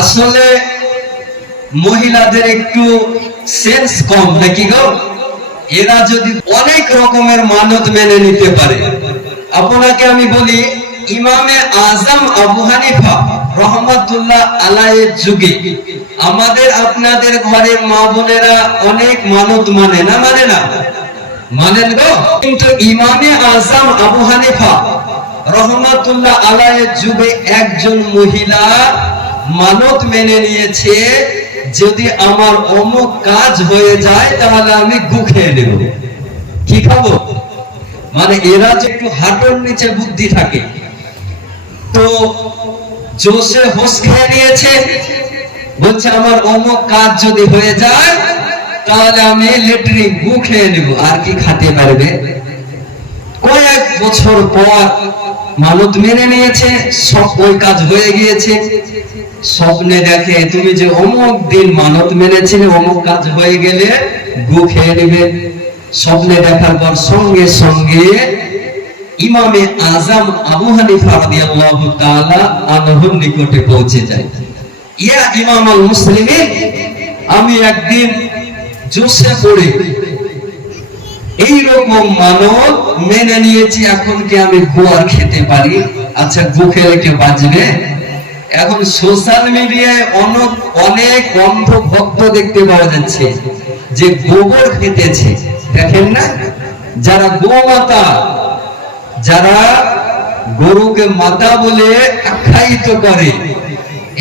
আসলে মহিলাদের একটু সেন্স কম নাকি গো? এরা যদি অনেক রকমের মানত মেনে নিতে পারে। আপনাকে আমি বলি, ইমামে আজম আবু হানিফা রহমাতুল্লাহ আলাইহির যুগে আমাদের আপনাদের ঘরের মা বোনেরা অনেক মানত মানে না? মানে না? মানেন গো? কিন্তু ইমামে আজম আবু হানিফা রহমাতুল্লাহ আলাইহির যুগে একজন মহিলা মানত মেনে নিয়েছে, যদি আমার অমুক কাজ হয়ে যায় তাহলে আমি গু খেয়ে নেব। কি খাবো? মানে এরা যে একটু হাঁটুর নিচে বুদ্ধি থাকে, তো জোশে হোশ খেয়ে নিয়েছে, বলছে আমার অমুক কাজ যদি হয়ে যায় তাহলে আমি লেট্রিন গু খেয়ে নেব। আর কি খাতে পারবে? কয়েক বছর পর মানত মেনে নিয়েছে, সব ওই কাজ হয়ে গিয়েছে। স্বপ্নে দেখে তুমি যে অমুক দিন মানত মেনেছিলে, অমুক কাজ হয়ে গেলে গু খেয়ে নেবে। স্বপ্নে দেখার পর সঙ্গে সঙ্গে ইমামে আজম আবু হানিফা রাদিয়াল্লাহু তাআলা আনহুর নিকটে পৌঁছে যায়। ইয়া ইমাম আল মুসলিমিন, আমি একদিন জোশে পড়ে এইরকম মানত মেনে নিয়েছি, এখন কি আমি গু আর খেতে পারি? আচ্ছা, গু খেলে কি বাঁচবে? এখন সোশ্যাল মিডিয়ায় অনেক অন্ধ ভক্ত দেখতে পাওয়া যাচ্ছে যে গোবর খেতেছে। দেখেন না, যারা গোমাতা, যারা গরুকে মাতা বলে আখ্যায়িত করে,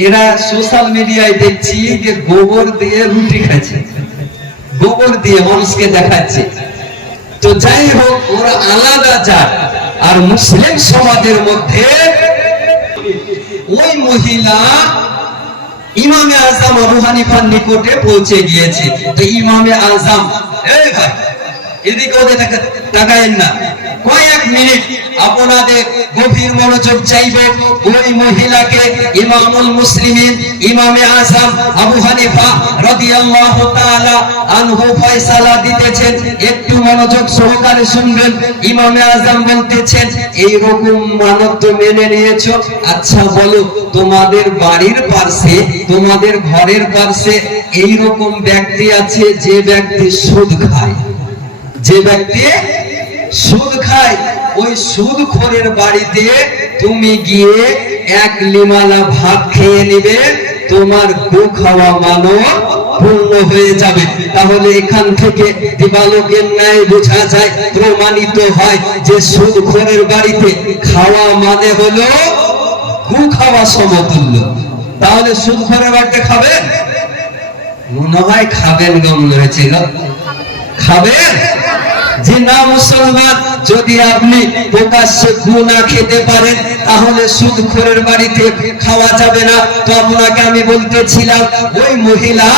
এরা সোশ্যাল মিডিয়ায় দেখছি যে গোবর দিয়ে রুটি খাচ্ছে, গোবর দিয়ে মানুষকে দেখাচ্ছে। তো যাই হোক, ওরা আলাদা জাত। আর মুসলিম সমাজের মধ্যে ওই মহিলা ইমামে আজম আবু হানিফার নিকটে পৌঁছে গিয়েছে। তো ইমামে আজম, এই ভাই এদিকে ওদের তাকায়েন না, কয়েক মিনিট আপনাদের গভীর মনোযোগ চাইব। ওই মহিলাকে ইমামুল মুসলিমিন ইমামে আজম আবু হানিফা রাদিয়াল্লাহু তাআলা আনহু ফয়সালা দিতেছেন। একটু মনোযোগ সহকারে শুনবেন। ইমামে আজম বলতেছেন, এই রকম মানত মেনে নিয়েছো, আচ্ছা বলো, তোমাদের বাড়ির পাশে, তোমাদের ঘরের পাশে এই রকম ব্যক্তি আছে যে ব্যক্তি সুদ খায়? যে ব্যক্তি সুদ খায়, ওই সুদখোরের বাড়িতে তুমি গিয়ে এক লিমালা ভাত খেয়ে নিবে, তোমার গু খাওয়া মানত পূর্ণ হয়ে যাবে। তাহলে এখান থেকে দিবালোকের ন্যায় বোঝা যায়, প্রমাণিত হয় যে সুদখোরের বাড়িতে খাওয়া মানে হলো গু খাওয়া সমতুল্য। তাহলে সুদখোরের বাড়িতে খাবেন? মনে হয় খাবেন গো, মনে হয়েছে গো, খাবেন যে না? মুসলমান, যদি আপনি প্রকাশ্যে গু না খেতে পারেন তাহলে সুদখোরের বাড়িতে খাওয়া যাবে না। তো আপনাকে আমি বলতেছিলাম, ওই মহিলা